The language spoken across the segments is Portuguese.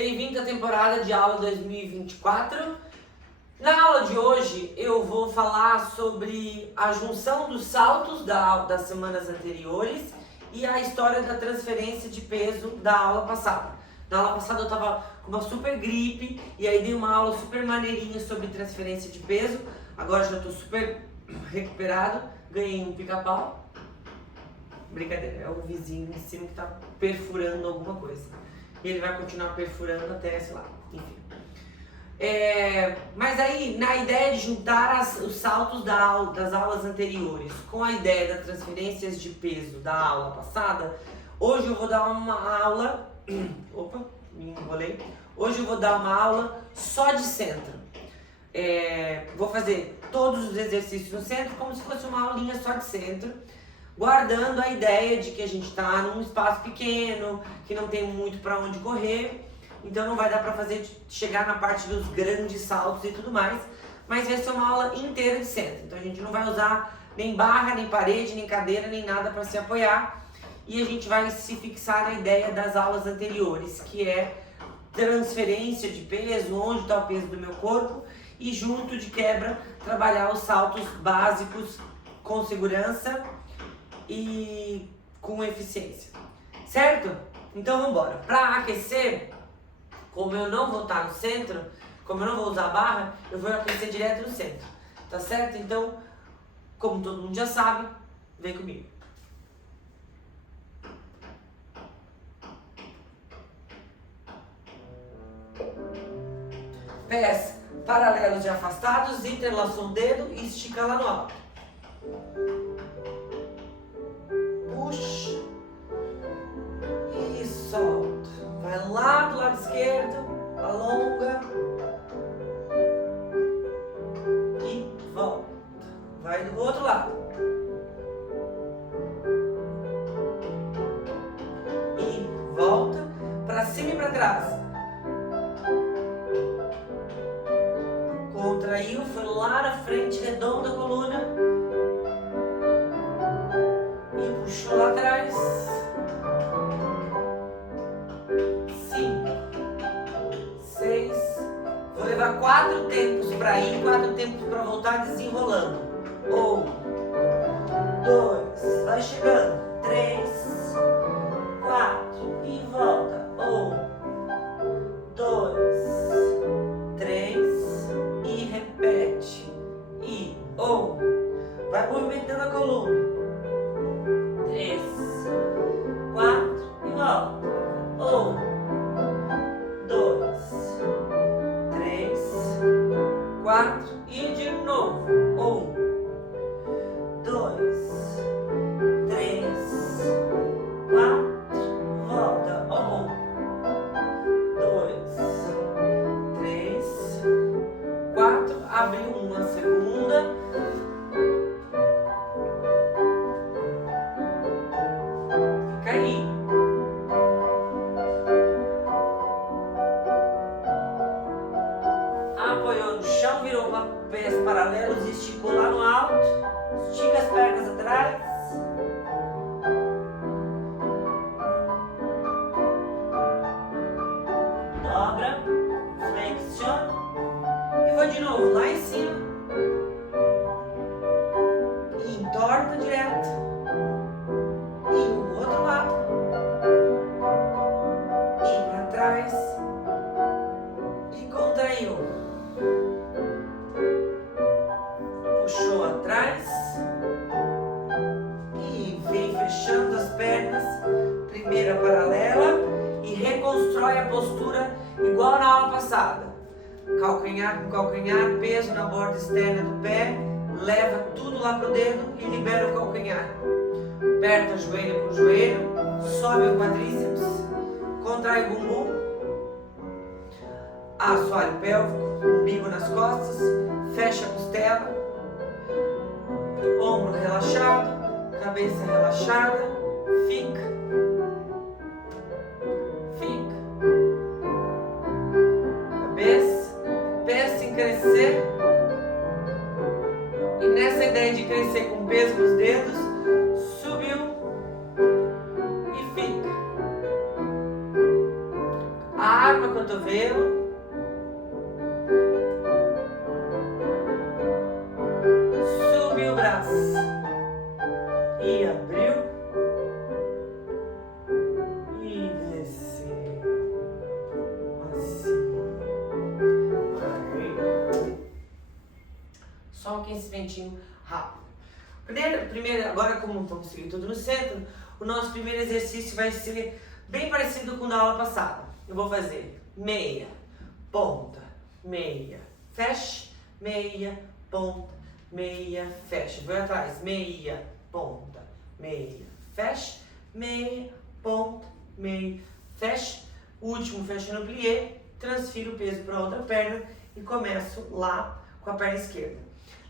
Bem-vindo à temporada de aula 2024. Na aula de hoje eu vou falar sobre a junção dos saltos das semanas anteriores e a história da transferência de peso da aula passada. Na aula passada eu tava com uma super gripe e aí dei uma aula super maneirinha sobre transferência de peso. Agora já tô super recuperado, ganhei um pica-pau. Brincadeira, é o vizinho em cima que tá perfurando alguma coisa. E ele vai continuar perfurando até, sei lá, enfim. Mas aí, na ideia de juntar os saltos das aulas anteriores com a ideia das transferências de peso da aula passada, hoje eu vou dar uma aula... Opa, me enrolei. Hoje eu vou dar uma aula só de centro. Vou fazer todos os exercícios no centro como se fosse uma aulinha só de centro, guardando a ideia de que a gente está num espaço pequeno, que não tem muito para onde correr, então não vai dar para chegar na parte dos grandes saltos e tudo mais, mas vai ser uma aula inteira de centro. Então a gente não vai usar nem barra, nem parede, nem cadeira, nem nada para se apoiar, e a gente vai se fixar na ideia das aulas anteriores, que é transferência de peso, onde está o peso do meu corpo, e junto de quebra trabalhar os saltos básicos com segurança e com eficiência, certo? Então vamos embora. Para aquecer, como eu não vou estar no centro, como eu não vou usar barra, eu vou aquecer direto no centro, tá certo? Então, como todo mundo já sabe, vem comigo. Pés paralelos e afastados, interlaça o dedo e estica lá no alto. Puxa e solta. Vai lá do lado esquerdo, alonga e volta. Vai do outro lado e volta para cima e para trás. Contraiu, foi lá na frente, redonda a coluna e puxou lá atrás. 5, 6, vou levar 4 tempos para ir, 4 tempos para voltar desenrolando. 1, 2, vai chegando. 3, 4 e volta. 1, 2, 3 e repete. E 1, vai movimentando a coluna. 3, 4 e volta. 1, 2, 3, 4 e de novo. 1, 2, 3, 4, volta. 1, 2, 3, 4, abriu uma segunda. Fica aí. Apoiou no chão, virou pés paralelos, esticou lá no alto, estica as pernas atrás. Dobra, flexiona e vai de novo lá em cima e entorta direto. E o outro lado e para trás e contraiu. Puxou atrás e vem fechando as pernas, primeira paralela, e reconstrói a postura igual na aula passada. Calcanhar com calcanhar, peso na borda externa do pé, leva tudo lá pro dedo e libera o calcanhar. Aperta joelho com joelho, sobe o quadríceps, contrai o bumbum, assoalho pélvico, umbigo nas costas, fecha a costela, ombro relaxado, cabeça relaxada, fica, cabeça, pés sem crescer, e nessa ideia de crescer com peso nos dedos, subiu e fica. A arma cotovelo, subiu o braço e abriu e desceu, assim, aí. Só um aquecimentinho rápido. Primeiro, agora como vamos seguir tudo no centro, o nosso primeiro exercício vai ser bem parecido com o da aula passada. Eu vou fazer meia, ponta, meia, fecha, meia, ponta, meia, fecha. Vou atrás, meia, ponta, meia, fecha, meia, ponta, meia, fecha. O último fecha no plié, transfiro o peso para a outra perna e começo lá com a perna esquerda.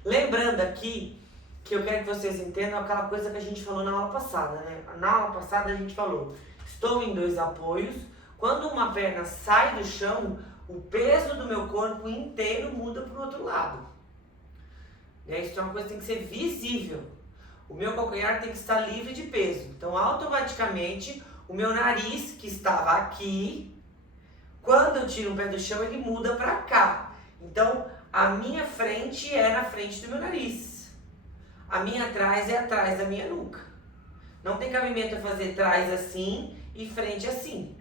Lembrando aqui que eu quero que vocês entendam aquela coisa que a gente falou na aula passada, né? Na aula passada a gente falou, estou em 2 apoios, quando uma perna sai do chão, o peso do meu corpo inteiro muda para o outro lado. Isso é uma coisa que tem que ser visível. O meu calcanhar tem que estar livre de peso. Então, automaticamente, o meu nariz, que estava aqui, quando eu tiro o pé do chão, ele muda para cá. Então, a minha frente é na frente do meu nariz. A minha atrás é atrás da minha nuca. Não tem cabimento eu fazer trás assim e frente assim,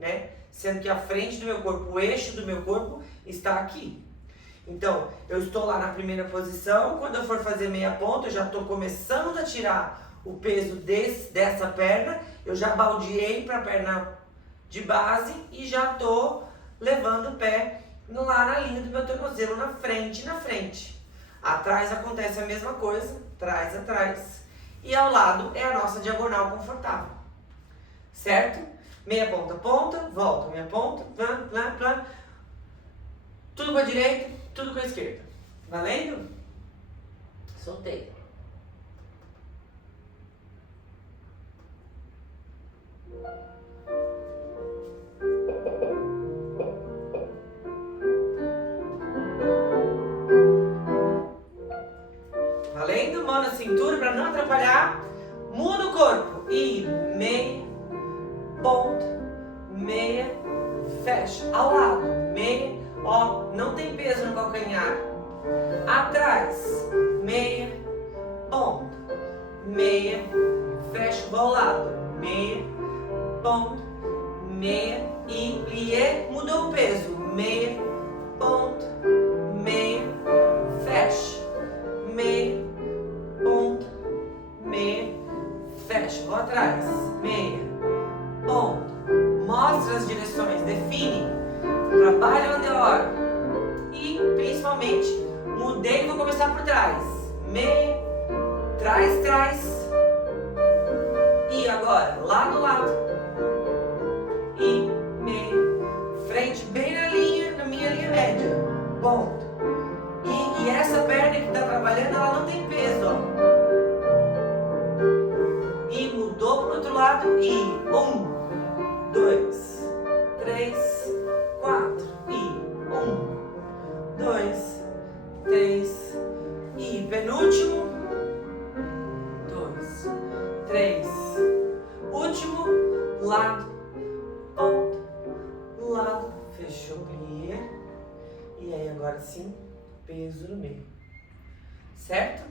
né? Sendo que a frente do meu corpo, o eixo do meu corpo está aqui. Então, eu estou lá na primeira posição, quando eu for fazer meia ponta, eu já estou começando a tirar o peso dessa perna, eu já baldeei para a perna de base e já estou levando o pé lá na linha do meu tornozelo, na frente. Atrás acontece a mesma coisa, trás, atrás. E ao lado é a nossa diagonal confortável. Certo? Meia ponta, ponta, volta, meia ponta, plá. Tudo com a direita, tudo com a esquerda. Valendo? Soltei. Valendo? Mão na cintura para não atrapalhar. Muda o corpo. E meia, ponta, meia, fecha. Ao lado, meia, ó, não tem peso no calcanhar. Atrás, meia, ponta, meia, fecha. Vou ao lado, meia, ponta, meia e plié. Mudou o peso. Meia, ponta, meia, fecha. Meia, ponta, meia, fecha. Vou atrás, meia, ponta. Mostra as direções, define. Trabalho onde é hora. E principalmente, mudei e vou começar por trás. Meia, trás. E agora, lado. E meia, frente bem na minha linha média. Ponta. E essa perna que está trabalhando, ela não tem peso, ó. E mudou para o outro lado. E 1, 2, 3, 4. E 1, 2, 3. E penúltimo. 2, 3. Último. Lado. Ponta. Lado. Fechou o plié. E aí agora sim, peso no meio. Certo?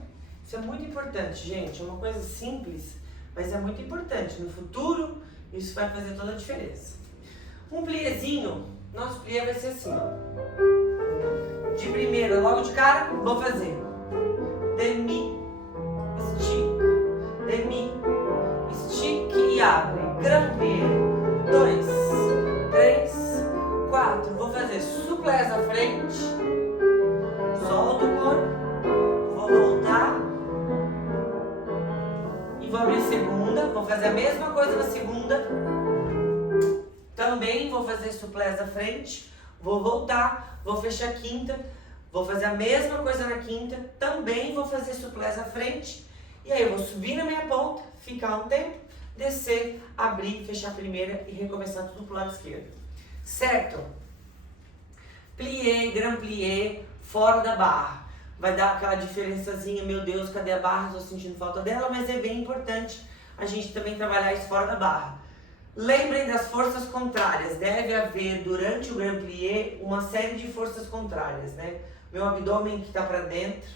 Isso é muito importante, gente. É uma coisa simples, mas é muito importante. No futuro, isso vai fazer toda a diferença. Um pliézinho, nosso plié vai ser assim, ó. De primeira, logo de cara, vou fazer demi, estica, demi, estique e abre. Grand plié. 2, 3, 4. Vou fazer souplesse à frente. Solta o corpo. Vou voltar. E vou abrir segunda. Vou fazer a mesma coisa na segunda. Também vou fazer souplesse à frente. Vou voltar. Vou fechar a quinta. Vou fazer a mesma coisa na quinta. Também vou fazer souplesse à frente. E aí eu vou subir na minha ponta. Ficar um tempo. Descer, abrir, fechar a primeira e recomeçar tudo pro lado esquerdo. Certo? Plié, grand plié, fora da barra. Vai dar aquela diferençazinha, meu Deus, cadê a barra? Estou sentindo falta dela, mas é bem importante a gente também trabalhar isso fora da barra. Lembrem das forças contrárias. Deve haver, durante o grand plié, uma série de forças contrárias, né? Meu abdômen que está para dentro,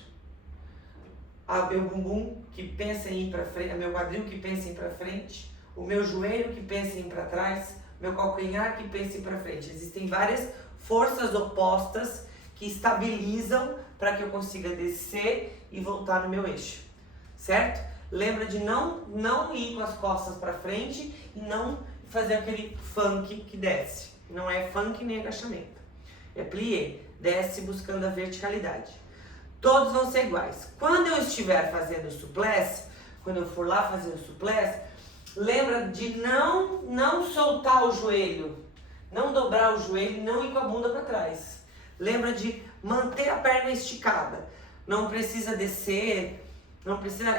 meu bumbum que pensa em ir para frente, meu quadril que pensa em ir para frente, o meu joelho que pensa em ir para trás, meu calcanhar que pensa em ir para frente. Existem várias forças opostas que estabilizam para que eu consiga descer e voltar no meu eixo, certo? Lembra de não ir com as costas para frente e não fazer aquele funk que desce. Não é funk nem agachamento. É plié. Desce buscando a verticalidade. Todos vão ser iguais. Quando eu estiver fazendo o souplesse, quando eu for lá fazer o souplesse, lembra de não soltar o joelho, não dobrar o joelho, não ir com a bunda para trás. Lembra de manter a perna esticada. Não precisa descer. Não precisa,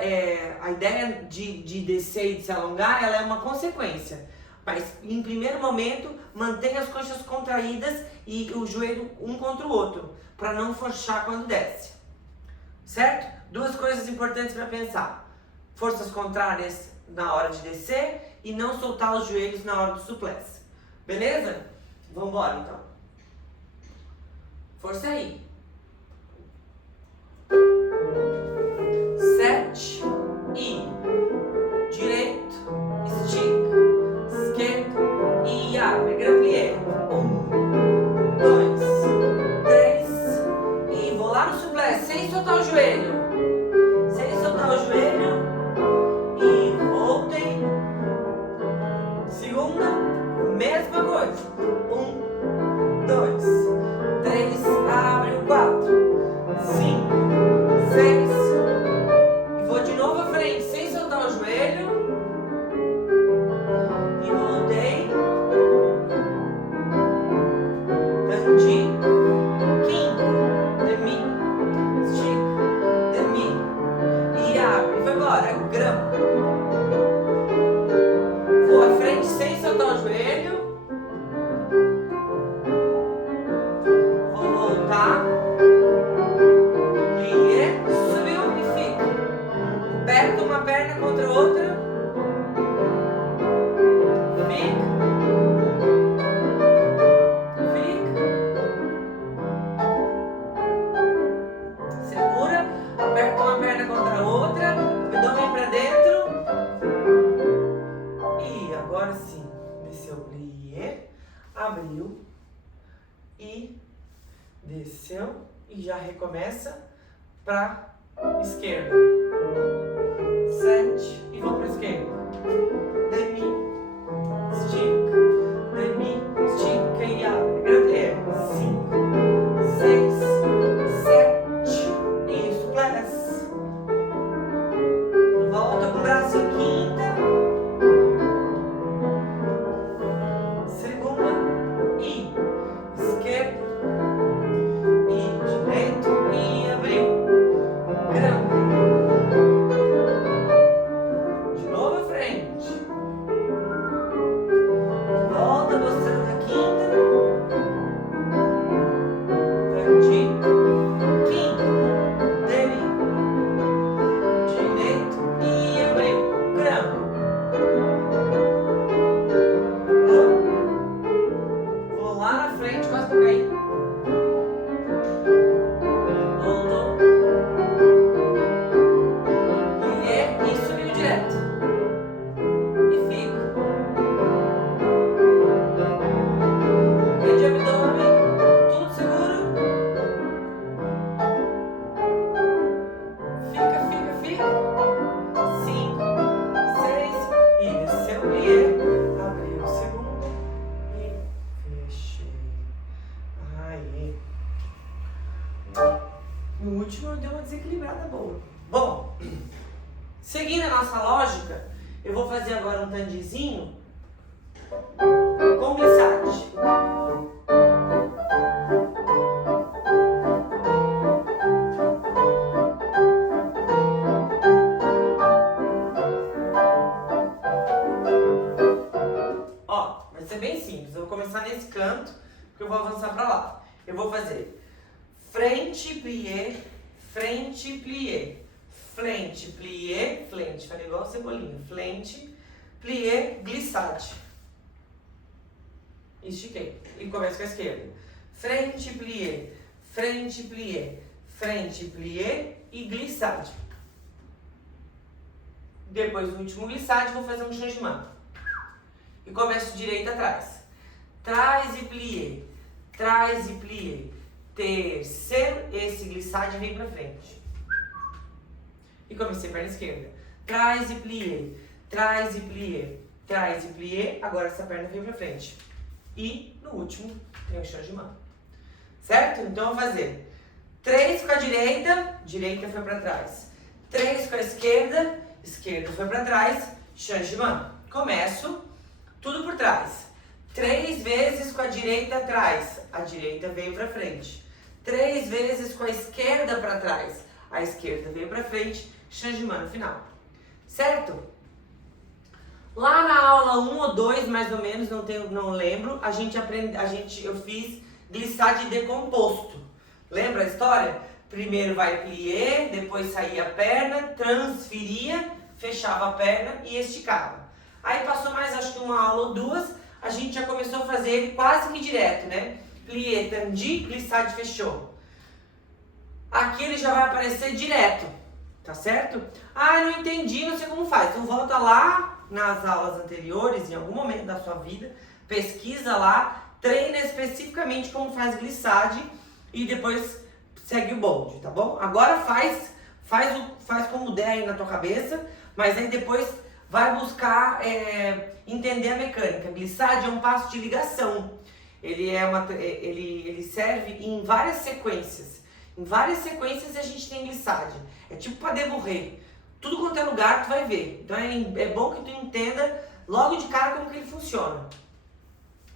a ideia de descer e de se alongar, ela é uma consequência. Mas, em primeiro momento, mantenha as coxas contraídas e o joelho um contra o outro, para não forçar quando desce. Certo? Duas coisas importantes para pensar. Forças contrárias na hora de descer e não soltar os joelhos na hora do souplesse. Beleza? Vamos embora, então. Força aí. 7 e direito, estica, esquerdo e abre, grand plié. 1, 2, 3 e vou lá no souplesse sem soltar o joelho. Sem soltar o joelho e voltei. Segunda, mesma coisa. 1, 2, 3, abre o 4, 5, 6. Sem soltar o joelho. E voltei. Tandi. Quinto. Demi. Estica. Demi. E abre. E vai embora. Grama. Vou à frente sem soltar o joelho. Vou voltar. Plié. Subiu e fica. Aperta uma perna contra a outra. Fica. Fica. Segura. Aperta uma perna contra a outra. Abdômen para dentro. E agora sim. Desceu o plié. Abriu. E desceu. E já recomeça para esquerda. 7 e vou para a esquerda. Demi, estica, demi, estica e abre. Grand plié. 5, 6, 7. Isso, souplesse. Volta com o braço em quinta. Segunda e esquerda e direito e abriu. Grand. Volta mostrando a quinta. Tandi. Quinta. Demi. Direito e abriu. Grama. Vou lá na frente, quase pra cair. Voltou. E subiu direto. E fica. De abdômen, tudo seguro. Fica. 5, 6 e desceu o plié. Abriu o segundo e fechei. Aí. No último deu uma desequilibrada boa. Bom, seguindo a nossa lógica, eu vou fazer agora um tandizinho com glissade. Ó, vai ser bem simples. Eu vou começar nesse canto, porque eu vou avançar pra lá. Eu vou fazer frente, plié, frente, plié, frente, plié, frente. Falei igual cebolinha. Frente, plié, glissade. estiquei. E começo com a esquerda. Frente, plié, frente, plié, frente, plié e glissade. Depois do último glissade, vou fazer um changement. E começo direita atrás. Trás e plié, trás e plié. Terceiro, esse glissade vem pra frente. E comecei perna esquerda. Trás e plié, trás e plié, trás e plié. Agora essa perna vem pra frente. E no último, tem o changement. Certo? Então eu vou fazer 3 com a direita, direita foi pra trás. 3 com a esquerda, esquerda foi pra trás, changement. Começo tudo por trás. 3 vezes com a direita atrás, a direita veio pra frente. 3 vezes com a esquerda pra trás, a esquerda veio pra frente, changement no final. Certo? Lá na aula 1 ou 2, mais ou menos, não lembro, eu fiz glissade decomposto. Lembra a história? Primeiro vai plié, depois saía a perna, transferia, fechava a perna e esticava. Aí passou mais, acho que uma aula ou 2, a gente já começou a fazer ele quase que direto, né? Plié, tandi, glissade, fechou. Aqui ele já vai aparecer direto, tá certo? Ah, não entendi, não sei como faz. Então volta lá nas aulas anteriores, em algum momento da sua vida, pesquisa lá, treina especificamente como faz glissade e depois segue o bonde, tá bom? Agora faz como der aí na tua cabeça, mas aí depois vai buscar entender a mecânica. Glissade é um passo de ligação. Ele serve em várias sequências. Em várias sequências a gente tem glissade. É tipo para deburrer. Tudo quanto é lugar tu vai ver. Então é bom que tu entenda logo de cara como que ele funciona.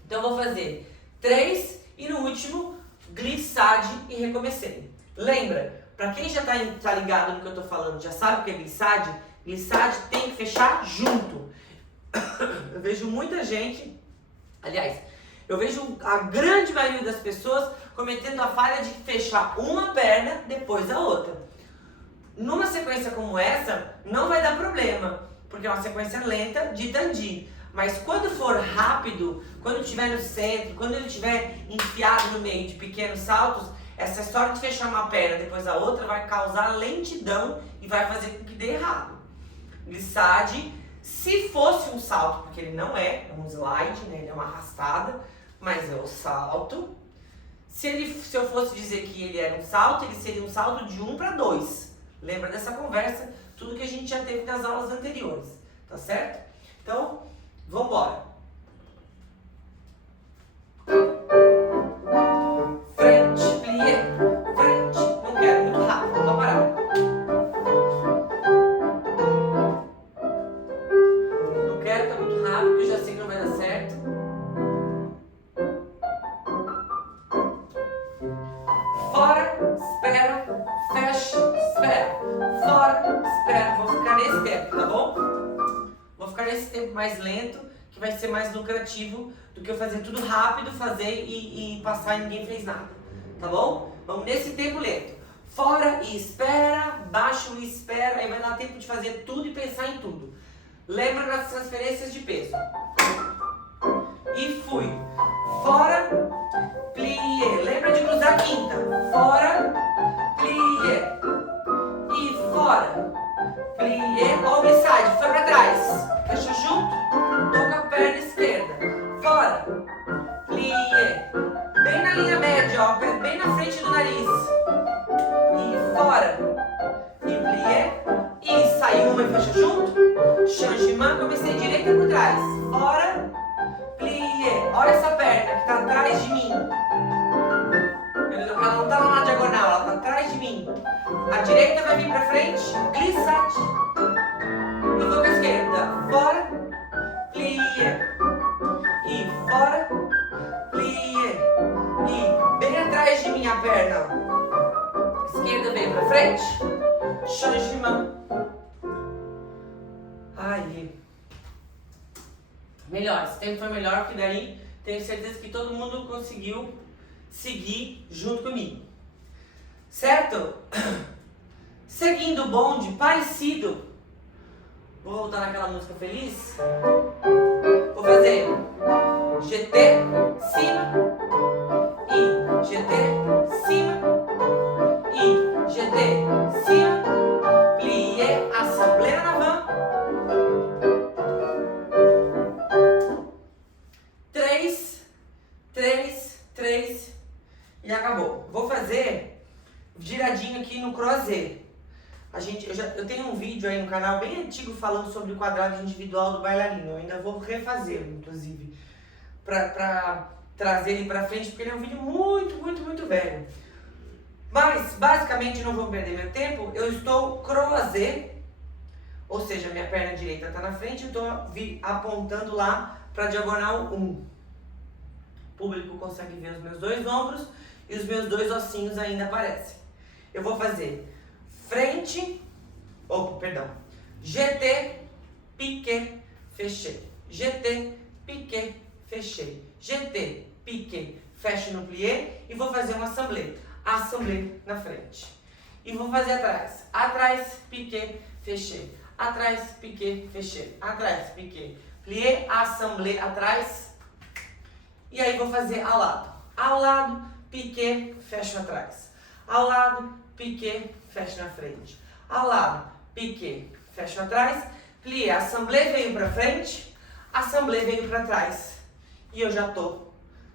Então eu vou fazer 3 e no último glissade e recomecei. Lembra, para quem já tá ligado no que eu tô falando, já sabe o que é glissade? Glissade tem que fechar junto. Eu vejo muita gente, aliás, eu vejo a grande maioria das pessoas cometendo a falha de fechar uma perna depois a outra. Numa sequência como essa, não vai dar problema, porque é uma sequência lenta de tandi. Mas quando for rápido, quando estiver no centro, quando ele estiver enfiado no meio de pequenos saltos, essa história de fechar uma perna depois a outra vai causar lentidão e vai fazer com que dê errado. Glissade, se fosse um salto, porque ele não é um slide, né? Ele é uma arrastada, mas é o salto. Se eu fosse dizer que ele era um salto, ele seria um salto de 1 para 2. Lembra dessa conversa? Tudo que a gente já teve nas aulas anteriores, tá certo? Então, vamos embora. Frente, plié, frente. Não quero, muito rápido, vou parar. Não quero, tá muito rápido, porque eu já sei que não vai dar certo. Fora, espera, fecha, espera. Fora, espera. Vou ficar nesse tempo, tá bom? Vou ficar nesse tempo mais lento, que vai ser mais lucrativo do que eu fazer tudo rápido, fazer e passar e ninguém fez nada. Tá bom? Vamos nesse tempo lento. Fora e espera, baixo e espera, aí vai dar tempo de fazer tudo e pensar em tudo. Lembra das transferências de peso. E fui. Fora, plié. Lembra de cruzar a quinta. Fora, plié. E fora, plié. Ó o glissade, foi pra trás. Fecha junto, toca a perna esquerda. Fora, plié. Bem na linha média, ó, bem na frente do nariz. E fora, e plié. E saiu uma e fecha junto. Changement, comecei direita por trás. Fora, plié. Olha essa perna que tá atrás de mim. Ela não tá lá na diagonal, ela tá atrás de mim. A direita vai vir pra frente, glissade. Eu vou com a esquerda. Fora, plié. E fora, plié. E bem atrás de mim a perna. Esquerda vem pra frente. Changement. Aí. Melhor, esse tempo foi melhor, porque daí tenho certeza que todo mundo conseguiu seguir junto comigo. Certo? Seguindo o bonde, parecido. Vou voltar naquela música feliz. Vou fazer GT, cima, I, GT, cima, I, GT, cima, plié, assemblée en avant. 3, 3, 3 e acabou. Vou fazer giradinho aqui no croisé. Eu tenho um vídeo aí no canal bem antigo falando sobre o quadrado individual do bailarino. Eu ainda vou refazê-lo, inclusive, pra trazer ele pra frente, porque ele é um vídeo muito velho. Mas, basicamente, não vou perder meu tempo, eu estou croisé, ou seja, minha perna direita está na frente e estou apontando lá para diagonal 1. O público consegue ver os meus dois ombros e os meus dois ossinhos ainda aparecem. Eu vou fazer frente, GT, piqué, fechei. GT, piqué, fechei. GT, piqué, fecho no plié e vou fazer um assemblée. Assemblée na frente. E vou fazer atrás. Atrás, piqué, fechei. Atrás, piqué, fechei. Atrás, piqué, plié, assemblée atrás. E aí vou fazer ao lado. Ao lado, piqué, fecho atrás. Ao lado, piqué, fecho na frente. Ao lado, piqué, fecho atrás. Plié, assemblée veio pra frente. Assemblée veio pra trás. E eu já tô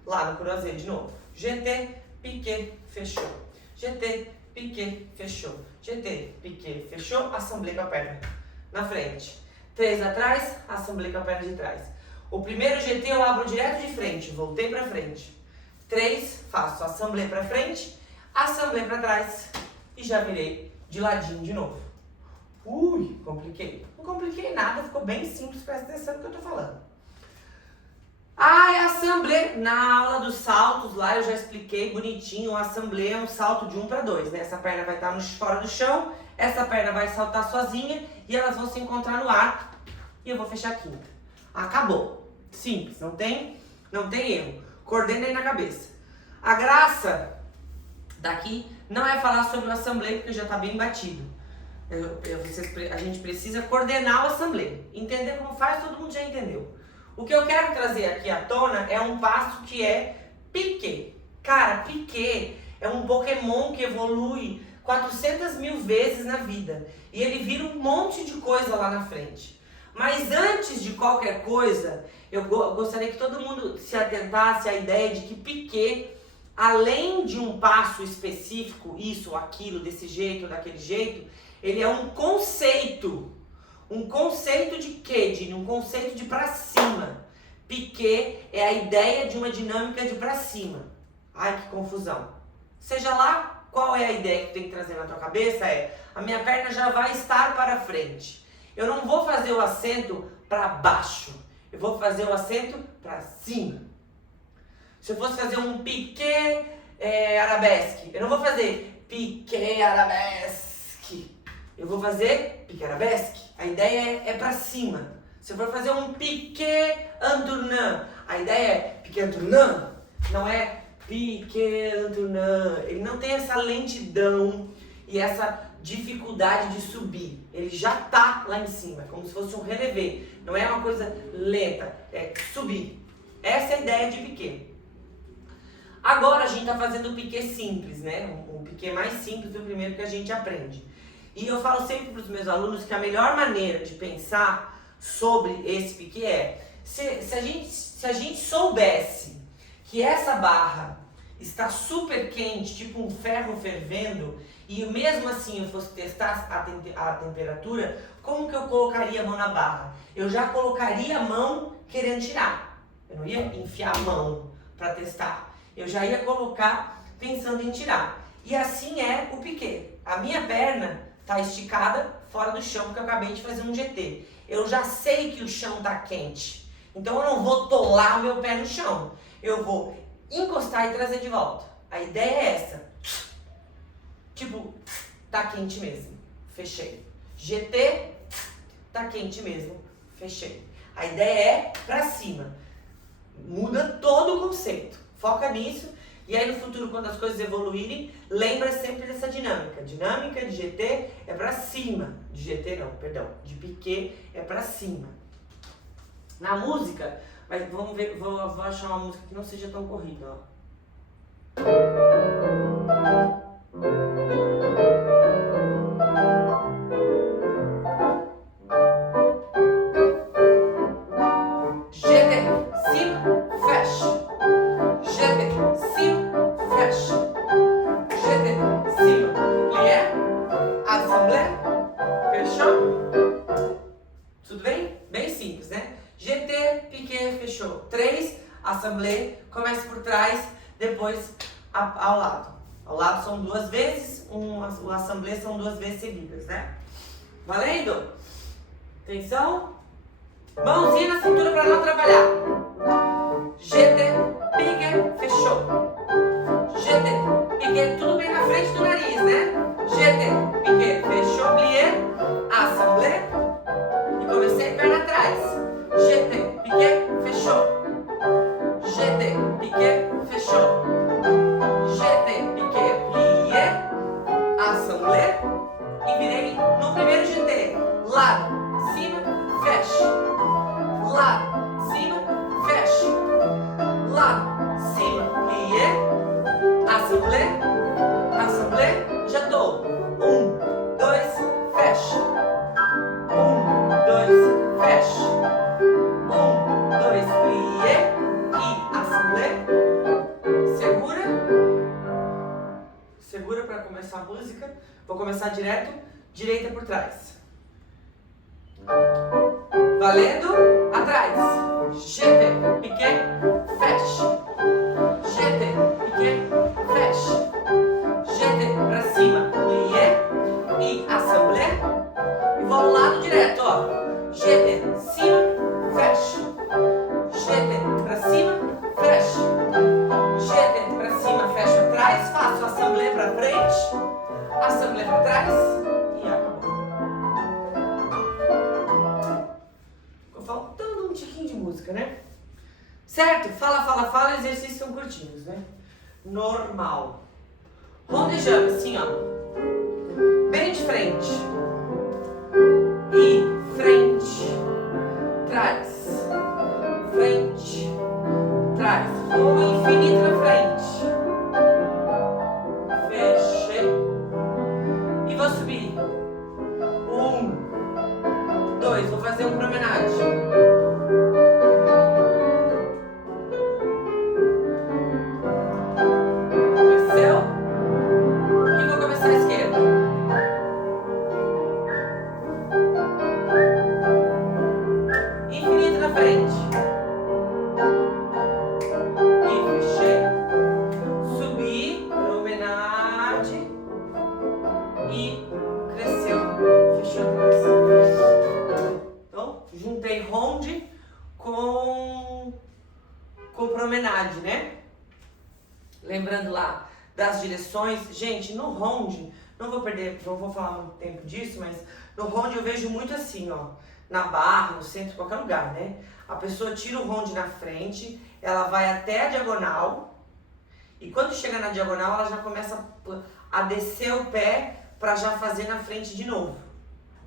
lá no croisé de novo. GT, piqué, fechou. GT, piqué, fechou. GT, piqué, fechou. Assemblée com a perna na frente. 3 atrás, assemblée com a perna de trás. O primeiro GT eu abro direto de frente, voltei pra frente. 3, faço assemblée pra frente, assemblée pra trás e já virei de ladinho de novo. Ui, compliquei. Não compliquei nada, ficou bem simples, presta atenção no que eu tô falando. Assemblée, na aula dos saltos lá eu já expliquei bonitinho, o assemblée é um salto de 1 para 2, né? Essa perna vai estar fora do chão, essa perna vai saltar sozinha e elas vão se encontrar no ar e eu vou fechar a quinta. Acabou. Simples, não tem erro. Coordena aí na cabeça. A graça daqui não é falar sobre o assemblée, porque já está bem batido. A gente precisa coordenar o assemblée. Entender como faz, todo mundo já entendeu. O que eu quero trazer aqui à tona é um passo que é piqué. Cara, piqué é um Pokémon que evolui 400 mil vezes na vida. E ele vira um monte de coisa lá na frente. Mas antes de qualquer coisa, eu gostaria que todo mundo se atentasse à ideia de que piqué, além de um passo específico, isso ou aquilo, desse jeito ou daquele jeito, ele é um conceito. Um conceito de quê, Dini? Um conceito de pra cima. Piqué é a ideia de uma dinâmica de pra cima. Ai, que confusão. Seja lá qual é a ideia que tem que trazer na tua cabeça, a minha perna já vai estar para frente. Eu não vou fazer o acento para baixo. Eu vou fazer o acento para cima. Se eu fosse fazer um piqué arabesque, eu não vou fazer piqué arabesque. Eu vou fazer piqué arabesque. A ideia é para cima. Se eu for fazer um piqué entournant, a ideia é piqué entournant, não é piqué entournant. Ele não tem essa lentidão e essa dificuldade de subir. Ele já tá lá em cima, como se fosse um relevé. Não é uma coisa lenta, é subir. Essa é a ideia de piqué. Agora a gente tá fazendo o piqué simples, né? Um piqué mais simples do primeiro que a gente aprende. E eu falo sempre para os meus alunos que a melhor maneira de pensar sobre esse piqué é se a gente soubesse que essa barra está super quente, tipo um ferro fervendo, e mesmo assim eu fosse testar a temperatura, como que eu colocaria a mão na barra? Eu já colocaria a mão querendo tirar. Eu não ia enfiar a mão para testar. Eu já ia colocar pensando em tirar. E assim é o piqué. A minha perna está esticada fora do chão porque eu acabei de fazer um GT. Eu já sei que o chão está quente. Então eu não vou tolar o meu pé no chão. Eu vou encostar e trazer de volta. A ideia é essa. Tipo, tá quente mesmo. Fechei. GT, tá quente mesmo. Fechei. A ideia é pra cima. Muda todo o conceito. Foca nisso. E aí no futuro, quando as coisas evoluírem, lembra sempre dessa dinâmica. Dinâmica de GT é pra cima. De GT não, perdão. De piqué é pra cima. Na música, Mas vamos ver, vou achar uma música que não seja tão corrida, ó. Tudo bem? Bem simples, né? GT, piqué, fechou. 3, assemblée, começa por trás, depois ao lado. Ao lado são 2 vezes, o assemblée são 2 vezes seguidas, né? Valendo? Atenção. Mãozinha na cintura para não atrapalhar. GT, piqué, fechou. GT, piqué, tudo bem na frente do nariz, né? GT, piqué, fechou, plié, assemblée. Comecei perna atrás. GT, piqué, fechou. GT, piqué, fechou. GT, piqué, plié, assemblée. E virei no primeiro GT. Lado, cima, fecha. Lado, cima, fecha. Lado, cima, plié, assemblée. Assemblée, já tô. 1, 2, fecha. 1, 2, fecha. 1, 2, plié e assemblée. Segura. Segura para começar a música. Vou começar direto, direita por trás. Valendo, atrás. GT, piqué, fecha. GT, piqué, fecha. GT pra cima, plié e assemblée. E vou ao lado direto, ó. GT, cima, fecha. GT pra cima, fecha. GT pra cima, fecha atrás. Faço assemblée pra frente. Assemblée pra trás. E acabou. Ficou faltando um tiquinho de música, né? Certo? Fala, fala, fala. Exercícios são curtinhos, né? Normal. Rond de jambe, assim, ó. Bem de frente. E frente, trás, frente, trás. Vou infinito na frente. Fechei. E vou subir. 1, 2, vou fazer um promenade. Desceu. E vou começar a esquerda. Infinito na frente. E fechei. Subi, promenade. E cresceu. Fechou atrás. Então, juntei ronde com promenade, né? Lembrando lá das direções. Gente, no ronde, não vou falar muito tempo disso, mas no ronde eu vejo muito assim, ó. Na barra, no centro, em qualquer lugar, né? A pessoa tira o ronde na frente, ela vai até a diagonal, e quando chega na diagonal, ela já começa a descer o pé para já fazer na frente de novo.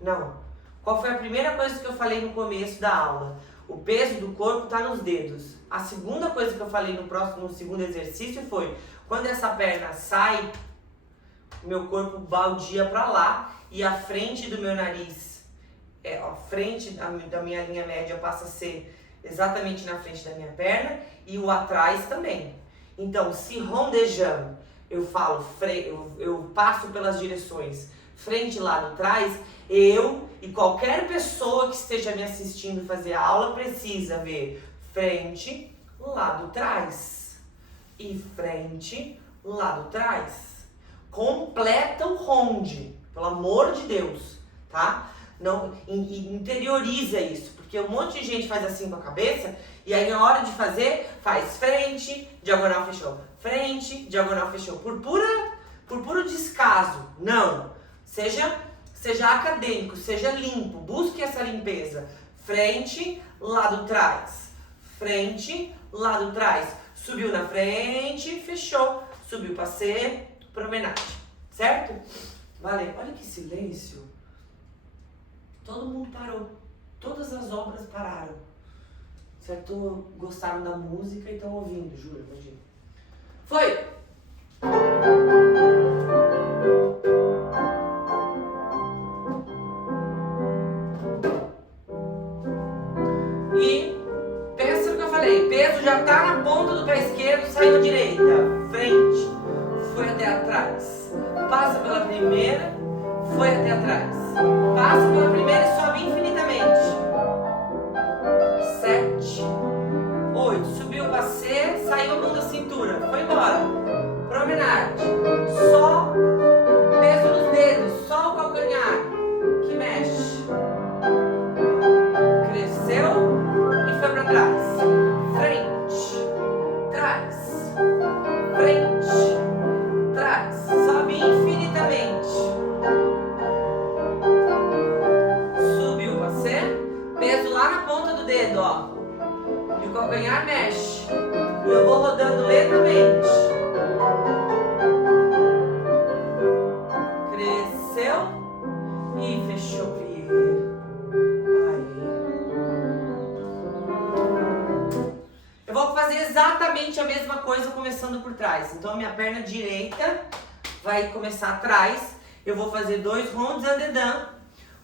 Não. Qual foi a primeira coisa que eu falei no começo da aula? O peso do corpo está nos dedos. A segunda coisa que eu falei no segundo exercício foi, quando essa perna sai, meu corpo baldia para lá, e a frente do meu nariz, a frente da minha linha média passa a ser exatamente na frente da minha perna e o atrás também. Então, se rond de jambe, eu falo, eu passo pelas direções frente, lado, trás, eu e qualquer pessoa que esteja me assistindo fazer a aula precisa ver frente, lado, trás e frente, lado, trás. Completa o ronde, pelo amor de Deus, tá? Não, interioriza isso, porque um monte de gente faz assim com a cabeça e aí na hora de fazer, faz frente, diagonal, fechou, frente, diagonal, fechou, por puro descaso. Não, seja acadêmico, seja limpo, busque essa limpeza. Frente, lado, trás, frente, lado, trás, subiu na frente, fechou, subiu, passei, promenade, certo? Valeu, olha que silêncio. Todo mundo parou. Todas as obras pararam. Certo? Gostaram da música e estão ouvindo, juro, imagina. Foi! E pensa no que eu falei, peso já tá na ponta do pé esquerdo, saiu à direita, frente, foi até atrás. Passa pela primeira, foi até atrás. Passa pela primeira e sobe infinitamente. 7, 8, subiu o passê, saiu a mão da cintura, foi embora. Promenade, só peso nos dedos, só o calcanhar que mexe. Cresceu e foi para trás. Frente, trás, frente, trás. Sobe infinitamente. Subiu o passê, peso lá na ponta do dedo, ó. E o calcanhar mexe. E eu vou rodando lentamente. Cresceu e fechou o plié. Eu vou fazer exatamente a mesma coisa começando por trás. Então a minha perna direita vai começar atrás. Eu vou fazer 2 rondes en dedans.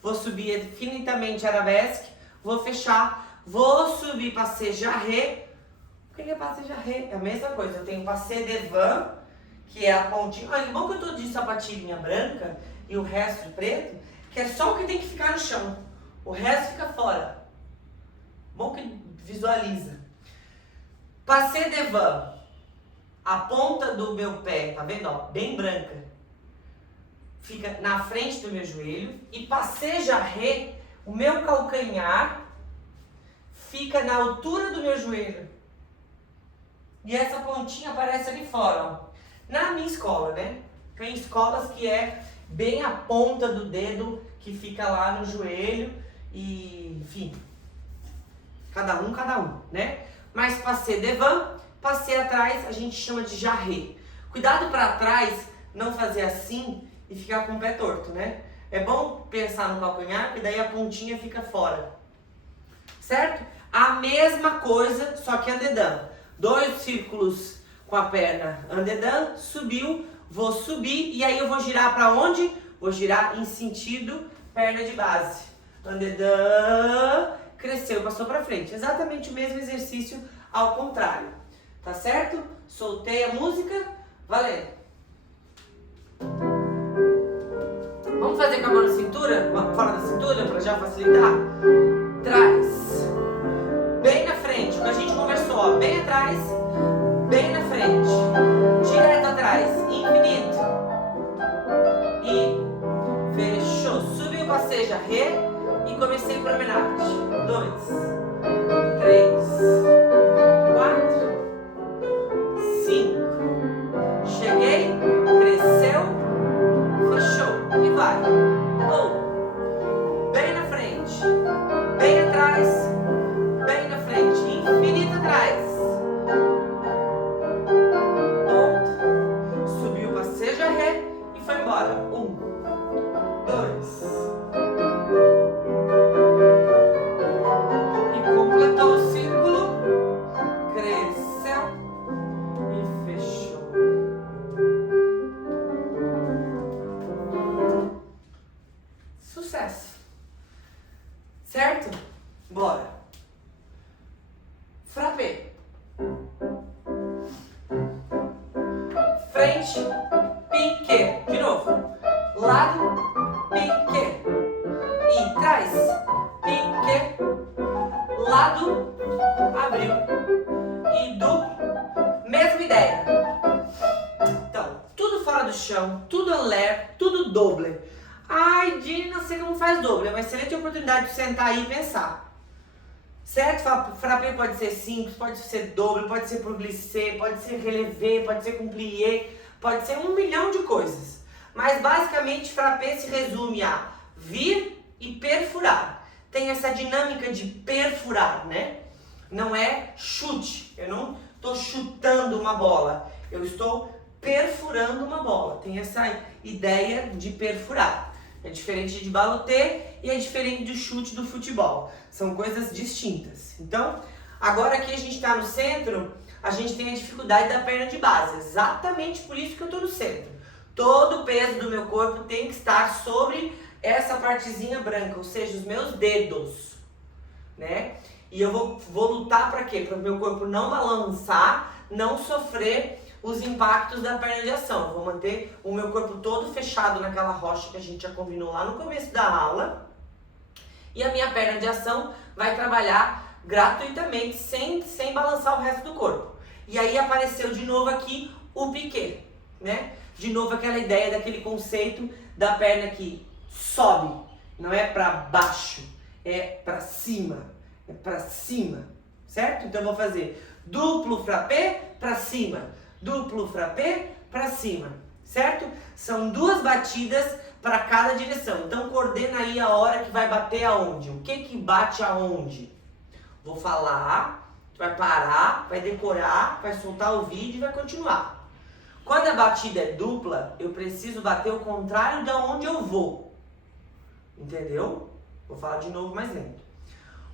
Vou subir infinitamente arabesque. Vou fechar. Vou subir passé jarré. O que é passé jarré? É a mesma coisa. Eu tenho passé devant, que é a pontinha. Olha, que bom que eu tô de sapatilha branca e o resto preto, que é só o que tem que ficar no chão. O resto fica fora. Bom que visualiza. Passé devant. A ponta do meu pé, tá vendo? Ó, bem branca. Fica na frente do meu joelho. E passé jarré, o meu calcanhar fica na altura do meu joelho. E essa pontinha aparece ali fora, ó. Na minha escola, né? Tem escolas que é bem a ponta do dedo que fica lá no joelho e, enfim, cada um, né? Mas passé devant, passé atrás, a gente chama de jarré. Cuidado para trás, não fazer assim e ficar com o pé torto, né? É bom pensar no calcanhar, porque daí a pontinha fica fora. Certo? A mesma coisa, só que en dedans. 2 círculos com a perna en dedans, subiu, vou subir e aí eu vou girar para onde? Vou girar em sentido perna de base. En dedans, cresceu, passou para frente. Exatamente o mesmo exercício ao contrário. Tá certo? Soltei a música, valendo. Vamos fazer com a mão na cintura, fora da cintura, para já facilitar? Trás. Bem na frente, o que a gente conversou, ó, bem atrás, bem na frente, direto atrás, infinito. E fechou, subiu, passei jarré e comecei promenade. 2, 3, 4, 5. Cheguei, cresceu, fechou e vai. Bem na frente, bem atrás, bem na frente, infinito atrás. Ponto, subiu, passei jarré e foi embora. 1, 2. E completou o círculo, cresceu e fechou. Sucesso. Certo? Bora. Frappé. Frente, piqué. De novo. Lado, piqué. E trás, piqué. Lado, abriu. E do, mesma ideia. Então, tudo fora do chão, tudo en l'air, tudo doble. Ai, Dini, não sei como faz doble, mas você tem a oportunidade de sentar aí e pensar. Certo? Frappé pode ser simples, pode ser doble, pode ser pro glissé, pode ser relevé, pode ser com plié, pode ser 1 milhão de coisas. Mas basicamente frappé se resume a vir e perfurar. Tem essa dinâmica de perfurar, né? Não é chute, eu não estou chutando uma bola, eu estou perfurando uma bola. Tem essa ideia de perfurar. É diferente de baloter e é diferente do chute do futebol. São coisas distintas. Então, Agora aqui a gente está no centro, a gente tem a dificuldade da perna de base. Exatamente por isso que eu estou no centro. Todo o peso do meu corpo tem que estar sobre essa partezinha branca, ou seja, os meus dedos, né? E eu vou lutar para quê? Para o meu corpo não balançar, não sofrer os impactos da perna de ação. Eu vou manter o meu corpo todo fechado naquela rocha que a gente já combinou lá no começo da aula. E a minha perna de ação vai trabalhar gratuitamente, sem balançar o resto do corpo. E aí apareceu de novo aqui o piqué, né? De novo aquela ideia daquele conceito da perna que sobe, não é para baixo, é para cima, certo? Então eu vou fazer duplo frappé para cima, duplo frappé para cima, certo? São 2 batidas para cada direção. Então coordena aí a hora que vai bater aonde, o que bate aonde. Vou falar, vai parar, vai decorar, vai soltar o vídeo e vai continuar. Quando a batida é dupla, eu preciso bater o contrário de onde eu vou. Entendeu? Vou falar de novo mais lento.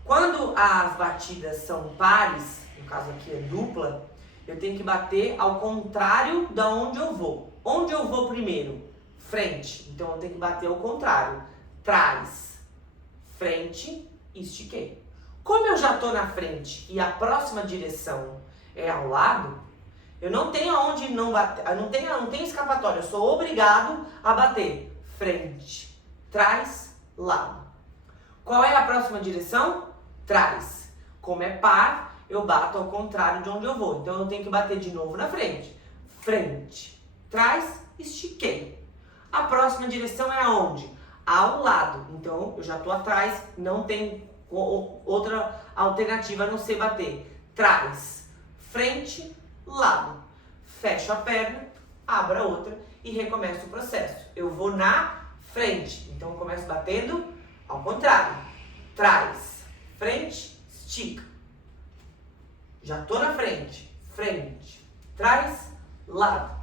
Quando as batidas são pares, no caso aqui é dupla, eu tenho que bater ao contrário de onde eu vou. Onde eu vou primeiro? Frente. Então eu tenho que bater ao contrário. Trás, frente, estiquei. Como eu já estou na frente e a próxima direção é ao lado, eu não tenho aonde não bater, não tenho escapatória, eu sou obrigado a bater frente, trás, lado. Qual é a próxima direção? Trás. Como é par, eu bato ao contrário de onde eu vou. Então eu tenho que bater de novo na frente. Frente, trás, estiquei. A próxima direção é aonde? Ao lado. Então eu já estou atrás, não tem outra alternativa a não ser bater. Trás, frente, lado. Fecho a perna, abro a outra e recomeço o processo. Eu vou na frente, então eu começo batendo ao contrário. Trás, frente, estica. Já tô na frente, frente, trás, lado.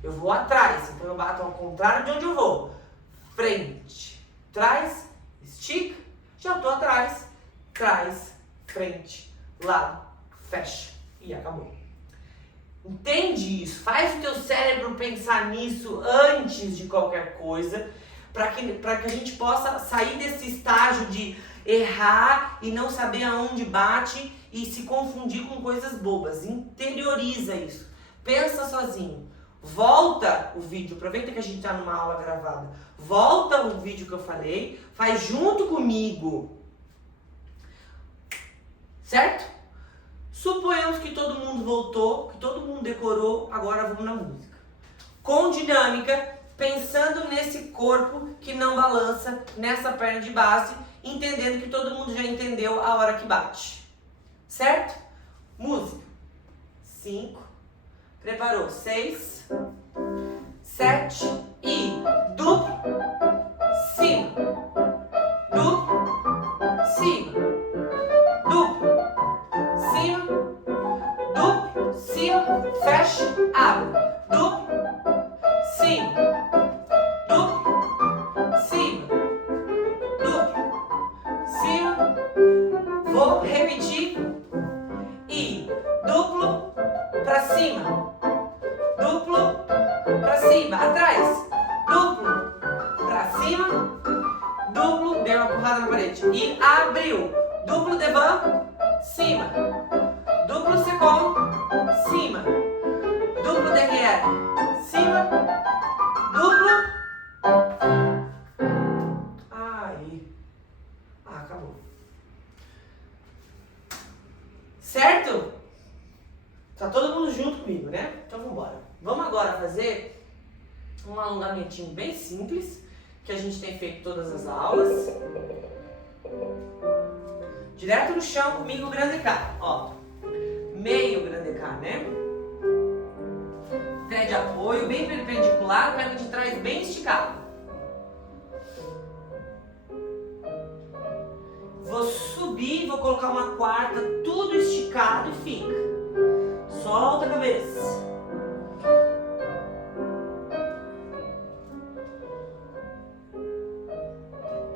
Eu vou atrás, então eu bato ao contrário de onde eu vou. Frente, trás, estica. Já tô atrás, trás, frente, lado, fecha e acabou. Entende isso? Faz o teu cérebro pensar nisso antes de qualquer coisa, para que a gente possa sair desse estágio de errar e não saber aonde bate e se confundir com coisas bobas. Interioriza isso. Pensa sozinho. Volta o vídeo, aproveita que a gente está numa aula gravada. Volta o vídeo que eu falei, faz junto comigo. Certo? Suponhamos que todo mundo voltou, que todo mundo decorou, agora vamos na música. Com dinâmica, pensando nesse corpo que não balança, nessa perna de base, entendendo que todo mundo já entendeu a hora que bate. Certo? Música. 5. Preparou? 6, 7 e duplo, cima, duplo, cima, duplo, cima, duplo, cima, fecha, abre, duplo, cima, duplo, cima, duplo, cima. Vou repetir e duplo pra cima, duplo pra cima, atrás, duplo pra cima, duplo, deu uma porrada na parede e abriu, duplo devant, cima, duplo second, cima, duplo derrière, cima, duplo. Aí. Acabou. Certo? Tá todo mundo junto comigo, né? Então vamos embora. Vamos agora fazer um alongamentinho bem simples, que a gente tem feito todas as aulas. Direto no chão comigo, grande K. Ó, meio grande K, né? Pé de apoio bem perpendicular, perna de trás bem esticada. Vou subir, vou colocar uma quarta, tudo esticado e fica. Solta a cabeça.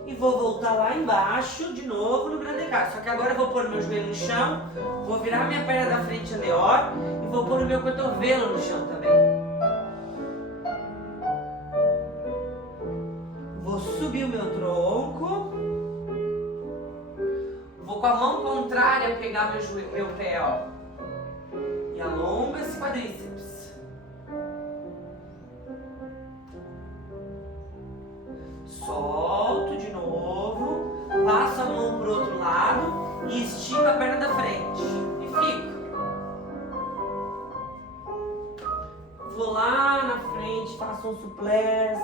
E vou voltar lá embaixo de novo no grande écart. Só que agora eu vou pôr meu joelho no chão, vou virar minha perna da frente anterior e vou pôr o meu cotovelo no chão também. Vou subir o meu tronco. Vou com a mão contrária pegar meu pé, ó. E alongo esse quadríceps. Solto de novo. Passo a mão pro outro lado e estico a perna da frente. E fico. Vou lá na frente, faço um suplex.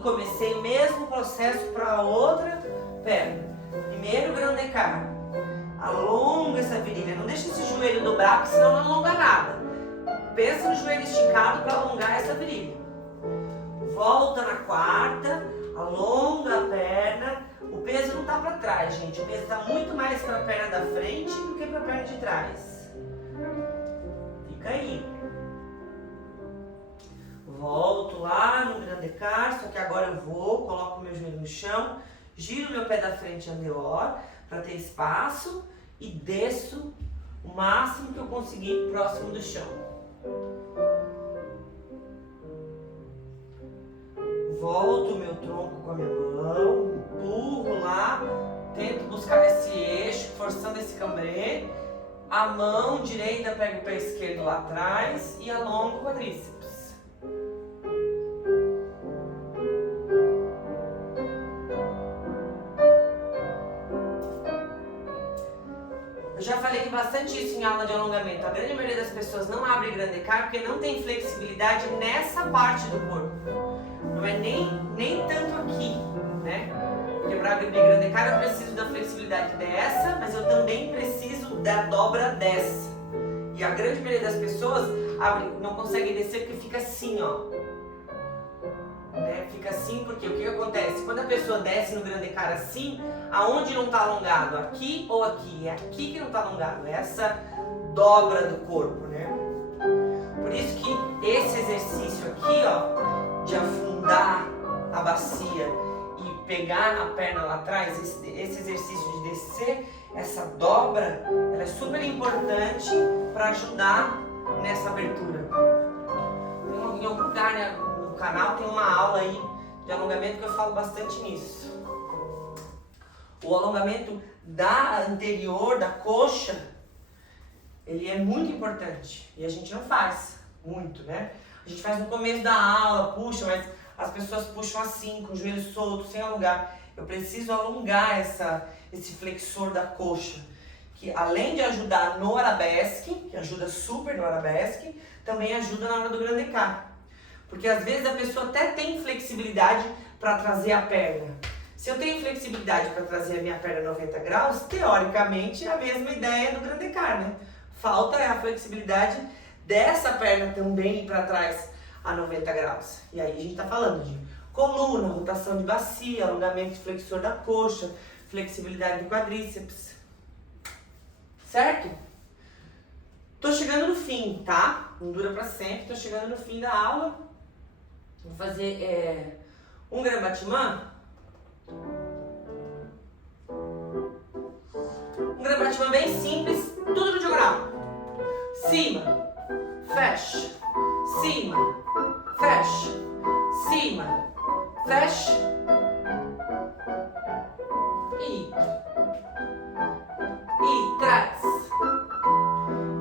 Comecei o mesmo processo para a outra perna. Primeiro grande écart. Alonga essa virilha. Não deixa esse joelho dobrar, porque senão não alonga nada. Pensa no joelho esticado para alongar essa virilha. Volta na quarta. Alonga a perna. O peso não está para trás, gente. O peso está muito mais para a perna da frente do que para a perna de trás. Fica aí. Volto lá no grande écart, só que agora eu coloco meu joelho no chão, giro meu pé da frente anterior para ter espaço e desço o máximo que eu conseguir próximo do chão. Volto o meu tronco com a minha mão, empurro lá, tento buscar esse eixo, forçando esse cambrê. A mão direita pega o pé esquerdo lá atrás e alonga o quadríceps. Eu já falei bastante isso em aula de alongamento. A grande maioria das pessoas não abre grande écart porque não tem flexibilidade nessa parte do corpo. Não é nem tanto aqui, né? Porque para abrir grande écart eu preciso da flexibilidade dessa, mas eu também preciso da dobra dessa. E a grande maioria das pessoas não consegue descer porque fica assim, ó. Né? Fica assim porque o que acontece? Quando a pessoa desce no grande écart assim, aonde não está alongado? Aqui ou aqui? É aqui que não está alongado, é essa dobra do corpo, né? Por isso que esse exercício aqui, ó, de afundar a bacia e pegar a perna lá atrás, esse exercício de descer essa dobra, ela é super importante para ajudar nessa abertura. Em algum lugar, né, no canal tem uma aula aí de alongamento que eu falo bastante nisso. O alongamento da anterior, da coxa, ele é muito importante e a gente não faz muito, né? A gente faz no começo da aula, puxa, mas as pessoas puxam assim, com o joelho solto, sem alongar. Eu preciso alongar esse flexor da coxa, que além de ajudar no arabesque, que ajuda super no arabesque, também ajuda na hora do grande écart. Porque às vezes a pessoa até tem flexibilidade para trazer a perna. Se eu tenho flexibilidade para trazer a minha perna 90 graus, teoricamente é a mesma ideia do grande écart, né? Falta a flexibilidade dessa perna também para trás a 90 graus. E aí a gente está falando de coluna, rotação de bacia, alongamento de flexor da coxa, flexibilidade do quadríceps. Certo? Tô chegando no fim, tá? Não dura para sempre, tô chegando no fim da aula. Vou fazer um grand battement. Um grand battement bem simples, tudo no diagonal. Cima, fecha, cima, fecha, cima, fecha e traz.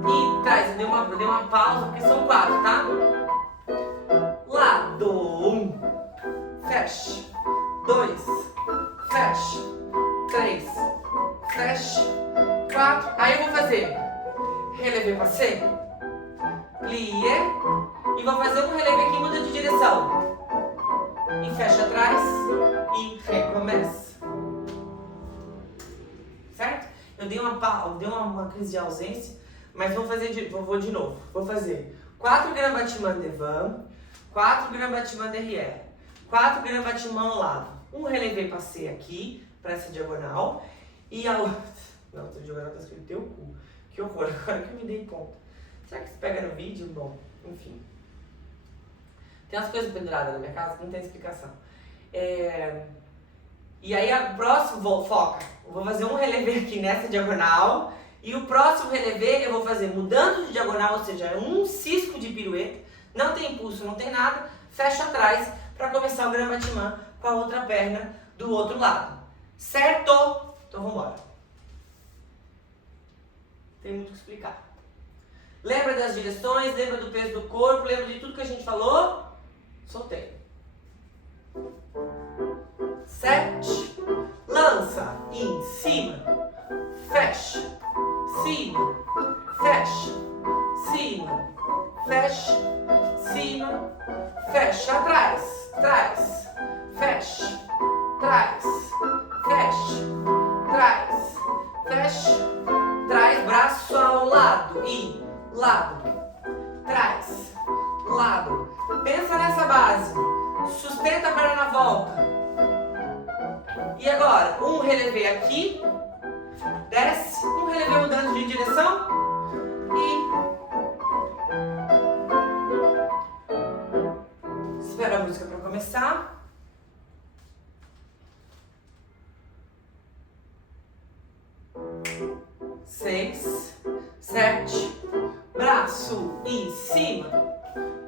E traz. Eu dei uma pausa porque são 4, tá? Lado 1, fecha, 2, fecha, 3, fecha, 4. Aí eu vou fazer relevé passé, plié, e vou fazer um relevé que muda de direção. E fecha atrás e recomeça. Certo? Eu dei uma crise de ausência, mas vou de novo. Vou fazer 4 grand battement devant, 4 grand battement derrière, 4 grand battement ao lado. Um relevé passé aqui, para essa diagonal, e a outra... Na outra diagonal está escrito teu cu. Que horror, agora que eu me dei conta. Será que se pega no vídeo? Bom, enfim. Tem umas coisas penduradas na minha casa que não tem explicação. E aí, a próxima, foca, eu vou fazer um relevé aqui nessa diagonal. E o próximo relevé eu vou fazer mudando de diagonal, ou seja, um cisco de pirueta. Não tem impulso, não tem nada. Fecha atrás para começar o grand battement com a outra perna do outro lado. Certo? Então vamos embora. Tem muito o que explicar. Lembra das direções, lembra do peso do corpo, lembra de tudo que a gente falou? Soltei. 7. Lança em cima. Fecha. Cima. Fecha. Cima. Fecha. Cima. Fecha. Atrás. Trás. Fecha. Trás. Fecha. Trás. Fecha. Traz braço ao lado e lado, trás, lado. Pensa nessa base. Sustenta a perna na volta. E agora, um relevé aqui, desce, um relevé mudando de direção e espera a música para começar. 6, 7, braço em cima,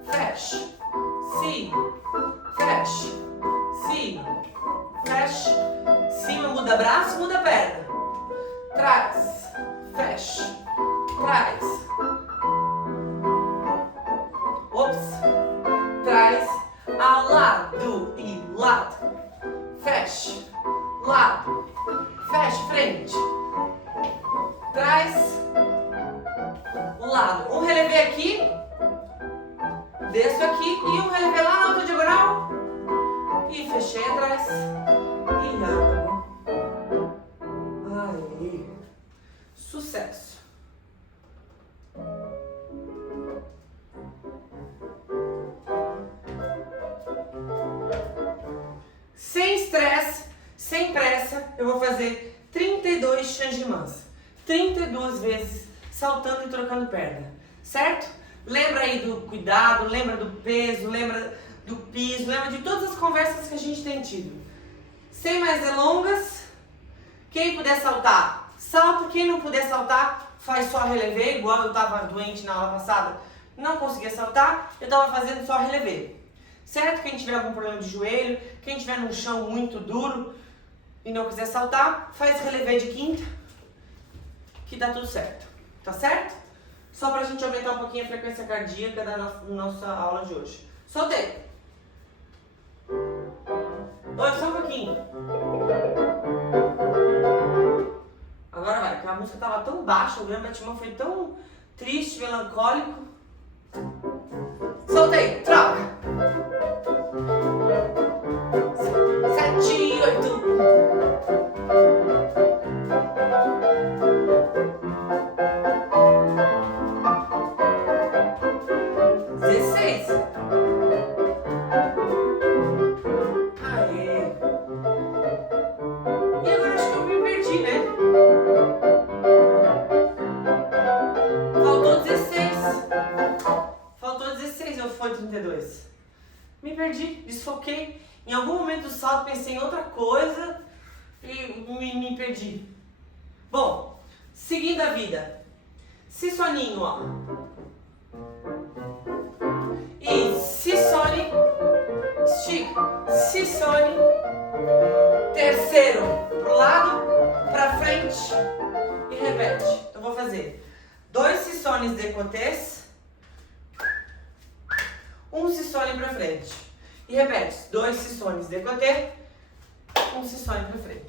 fecha, cima, fecha, cima, fecha, cima, muda braço, muda perna, trás, fecha, trás, trás, ao lado e lado, fecha, lado, fecha, frente, trás, lado. Um relevé aqui, desço aqui e um relevé lá na outra diagonal e fechei atrás e abro. Aí, sucesso. Sem estresse, sem pressa, eu vou fazer 32 changements. 32 vezes, saltando e trocando perna, certo? Lembra aí do cuidado, lembra do peso, lembra do piso, lembra de todas as conversas que a gente tem tido. Sem mais delongas, quem puder saltar, salta. Quem não puder saltar, faz só relevé, igual eu estava doente na aula passada, não conseguia saltar, eu estava fazendo só relevé. Certo? Quem tiver algum problema de joelho, quem tiver num chão muito duro e não quiser saltar, faz relevé de quinta, que dá tudo certo, tá certo? Só pra gente aumentar um pouquinho a frequência cardíaca da nossa aula de hoje. Soltei. Oi, só um pouquinho. Agora vai, porque a música tava tão baixa, o grand battement foi tão triste, melancólico. Soltei, troca. 7, 8. Me perdi, desfoquei. Em algum momento do salto pensei em outra coisa e me perdi. Bom, seguindo a vida. Si soninho, ó. E si sole, estica. Si sole. Terceiro, pro lado, pra frente e repete. Então vou fazer 2 si soles décolletés. Um si sole pra frente. E repete, 2 si soles décolleté, um si sole pra frente.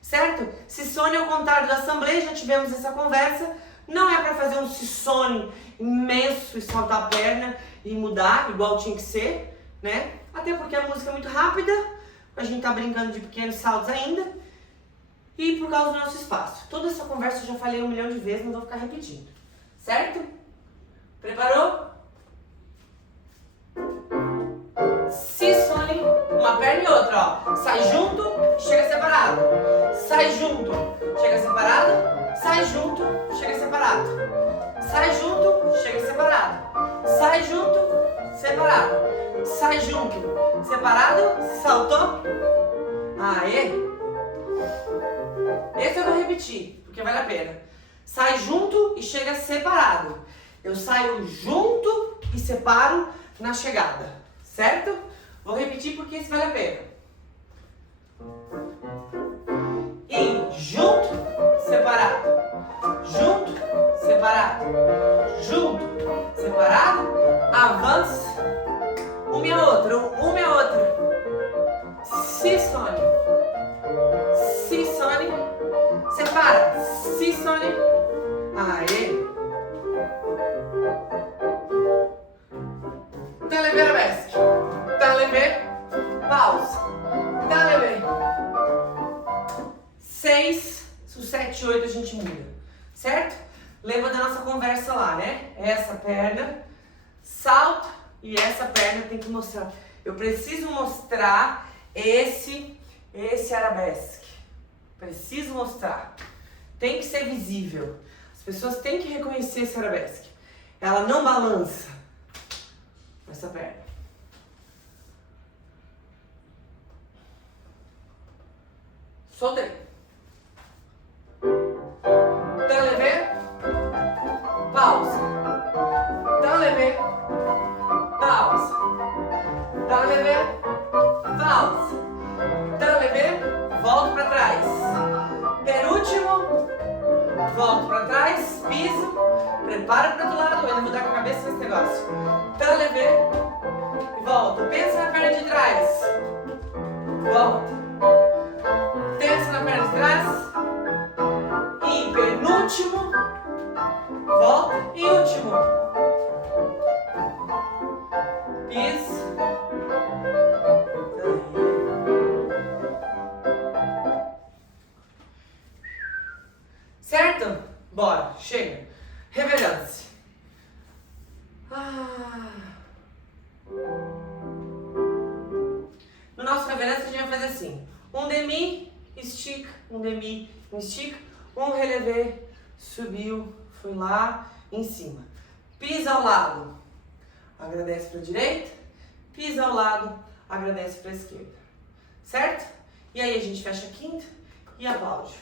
Certo? Si sole ao contrário da assembleia, já tivemos essa conversa. Não é pra fazer um si sole imenso e saltar a perna e mudar, igual tinha que ser, né? Até porque a música é muito rápida, a gente tá brincando de pequenos saltos ainda. E por causa do nosso espaço. Toda essa conversa eu já falei 1 milhão de vezes, não vou ficar repetindo. Certo? Preparou? Si sole, uma perna e outra, ó. Sai junto, chega separado. Sai junto, chega separado. Sai Sai junto, chega separado. Sai junto, chega separado. Sai junto, separado. Sai junto, separado, saltou. Aê! Esse eu vou repetir, porque vale a pena. Sai junto e chega separado. Eu saio junto e separo na chegada, certo? Vou repetir porque esse vale a pena. E junto, separado. Junto, separado. Junto, separado. Avança. Uma e a outra, uma e a outra. Cissone. Cissone. Separa. Cissone. Aê. T'enlever arabesque. T'enlever. Pausa. T'enlever. 6, 7, 8 a gente muda. Certo? Lembra da nossa conversa lá, né? Essa perna, salto e essa perna tem que mostrar. Eu preciso mostrar esse arabesque. Preciso mostrar. Tem que ser visível. As pessoas têm que reconhecer esse arabesque. Ela não balança essa perna. Soltei. T'enlever. Pausa. T'enlever. Pausa. T'enlever. Pausa. T'enlever. Volto para trás. Penúltimo. Volto para trás. Piso. Prepara para o outro lado. Eu ainda vou dar com a cabeça nesse negócio. T'enlever. E volta. Pensa na perna de trás. Volta. Pensa na perna de trás. E penúltimo. Volta. E último. Piso. Certo? Bora. Chega. Reverência. No nosso reverência a gente vai fazer assim. Um demi, estica. Um demi, estica. Um relevé, subiu, foi lá, em cima. Pisa ao lado, agradece para a direita. Pisa ao lado, agradece para a esquerda. Certo? E aí a gente fecha a quinta e aplaude.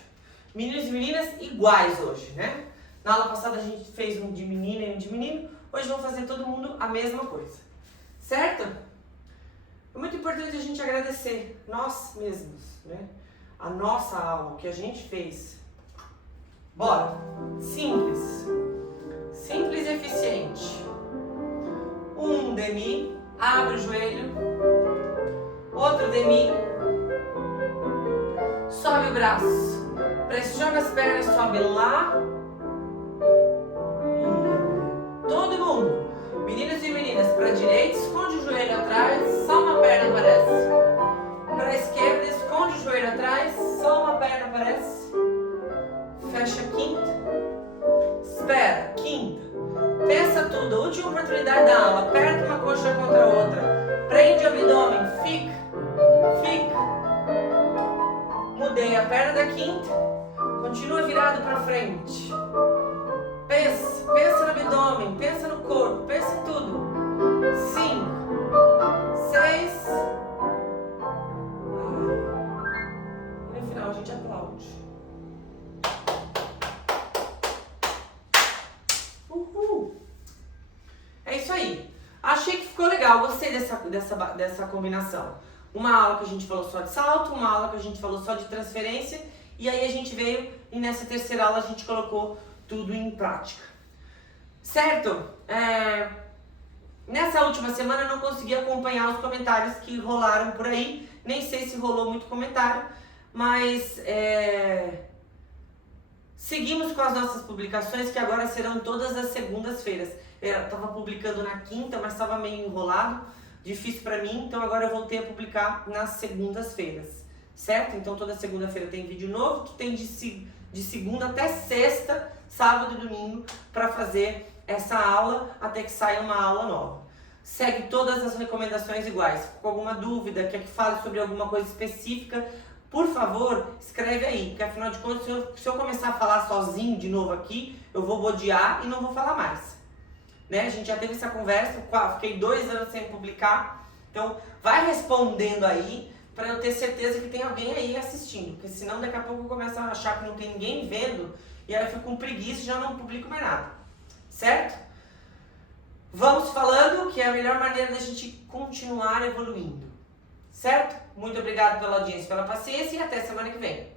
Meninos e meninas iguais hoje, né? Na aula passada a gente fez um de menina e um de menino. Hoje vamos fazer todo mundo a mesma coisa. Certo? É muito importante a gente agradecer nós mesmos, né? A nossa aula, o que a gente fez. Bora! Simples. Simples e eficiente. Um demi, abre o joelho. Outro demi. Sobe o braço. Pressiona as pernas, sobe lá. E todo mundo. Meninos e meninas, para a direita, esconde o joelho atrás, só uma perna aparece. Para a esquerda, esconde o joelho atrás, só uma perna aparece. Fecha a quinta. Espera, quinta. Pensa tudo, última oportunidade da aula. Aperta uma coxa contra a outra. Prende o abdômen, fica. Mudei a perna da quinta. Continua virado para frente. Pensa no abdômen, pensa no corpo, pensa em tudo. 5, 6. E no final a gente aplaude. Uhul! É isso aí. Achei que ficou legal, gostei dessa combinação. Uma aula que a gente falou só de salto, uma aula que a gente falou só de transferência. E aí a gente veio e nessa terceira aula a gente colocou tudo em prática. Certo? Nessa última semana eu não consegui acompanhar os comentários que rolaram por aí. Nem sei se rolou muito comentário, mas seguimos com as nossas publicações, que agora serão todas as segundas-feiras. Eu estava publicando na quinta, mas estava meio enrolado, difícil para mim, então agora eu voltei a publicar nas segundas-feiras. Certo? Então toda segunda-feira tem vídeo novo, que tem de segunda até sexta, sábado e domingo, para fazer essa aula até que saia uma aula nova. Segue todas as recomendações iguais. Com alguma dúvida, quer que fale sobre alguma coisa específica, por favor, escreve aí, porque afinal de contas, se eu começar a falar sozinho de novo aqui, eu vou bodear e não vou falar mais. Né? A gente já teve essa conversa, fiquei 2 anos sem publicar, então vai respondendo aí, para eu ter certeza que tem alguém aí assistindo, porque senão daqui a pouco eu começo a achar que não tem ninguém vendo, e aí eu fico com preguiça e já não publico mais nada, certo? Vamos falando que é a melhor maneira da gente continuar evoluindo, certo? Muito obrigado pela audiência, pela paciência e até semana que vem.